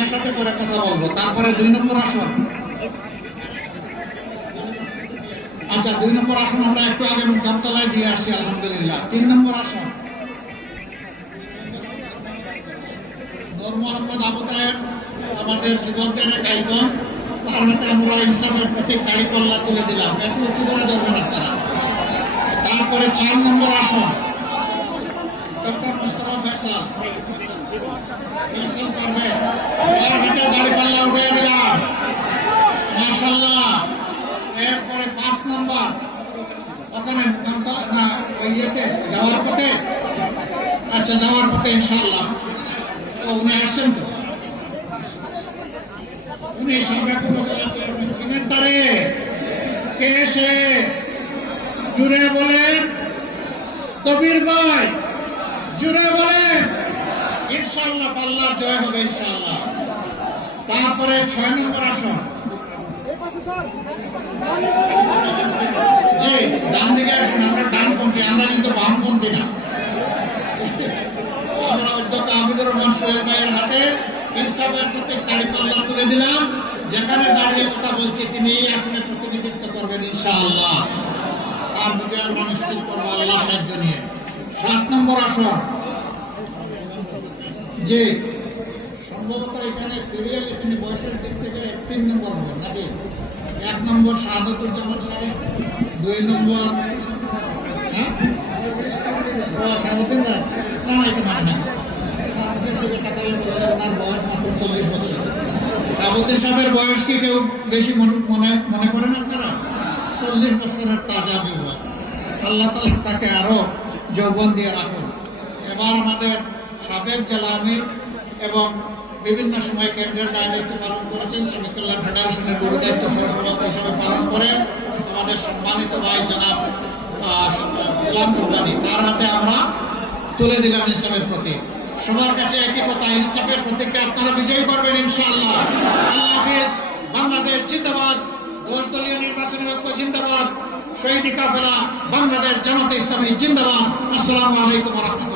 একসাথে করে কথা বলবো। তারপরে 2 নম্বর আসন। আচ্ছা, 2 নম্বর আসন আমরা একটু আগে মুকামতলায় দিয়ে আসছি আলহামদুলিল্লাহ। 3 নম্বর আসন নূর মোহাম্মদ আবু তাহের, আমাদের যুবকদের এক আইকন। তার হাতে আমরা ইসলামের প্রতীক দাড়িপাল্লা তুলে দিলাম, একটু উঁচু করে ধরবেন আপনারা। তারপরে 4 নম্বর আসন ডক্টর মুস্তাফা ফয়সাল। তার হাতে দাড়িপাল্লা উঠে দিলাম, মাশাআল্লাহ। এরপরে 5 নম্বর ওখানে ইয়েতে যাওয়ার পথে, আচ্ছা যাওয়ার পথে ইনশাআল্লাহ। তো উনি আসছেন, তো উনি সিমের তারে কে এসে জুড়ে বলেন কবির ভাই, জুড়ে বলেন ইনশাআল্লাহ পাল্লার জয় হবে ইনশাআল্লাহ। তারপরে 6 নম্বর আসন জি ডান দিকে আসুন। আমরা ডানপন্থী, আমরা কিন্তু বামপন্থী না। আমরা অধ্যক্ষ আবিদুর রহমান সোহেল ভাইয়ের হাতে ইনসাফের প্রতীক দাড়িপাল্লা তুলে দিলাম। যেখানে দাঁড়িয়ে কথা বলছি তিনি এই আসনে প্রতিনিধিত্ব করবেন ইনশাআল্লাহ। তার বিজয় আমরা নিশ্চিত করবো আল্লাহ সাহায্য নিয়ে। 7 নম্বর আসন যে সম্ভবত এখানে সিরিয়ালি তিনি বয়সের দিক থেকে 3 নম্বর হবেন নাকি? 1 নম্বর শাহাদাতুজ্জামান সাহেব, 2 নম্বর শাহাবুদ্দিন না, এটা মানে না, ওনার বয়স মাত্র 40 বছর। শাহাবুদ্দিন সাহেবের বয়স কি কেউ বেশি মনে করেন আপনারা? 40 বছরের তাজা যুবক। আল্লাহ তাআলা তাকে আরো যৌবন দিয়ে রাখুন। এবার আমাদের সাবেক জেলা আমির এবং বিভিন্ন সময় কেন্দ্রের দায়িত্ব পালন করেছেন, শ্রমিক কল্যাণ ফেডারেশনের গুরু দায়িত্ব সহসভাপতি হিসেবে পালন করে আমাদের সম্মানিত ভাই জনাব গোলাম কোরবানি, তার হাতে আমরা তুলে দিলাম ইনসাফের প্রতীক। সবার কাছে একই কথা, ইনসাফের প্রতীককে আপনারা বিজয়ী করবেন ইনশাআল্লাহ। আল্লাহ হাফেজ। বাংলাদেশ জিন্দাবাদ। 10 দলীয় নির্বাচনী ঐক্য জিন্দাবাদ। শহীদ কাফেলা বাংলাদেশ জামাতে ইসলামী জিন্দাবাদ। আসসালামু আলাইকুম ওয়া রাহমাতুল্লাহ।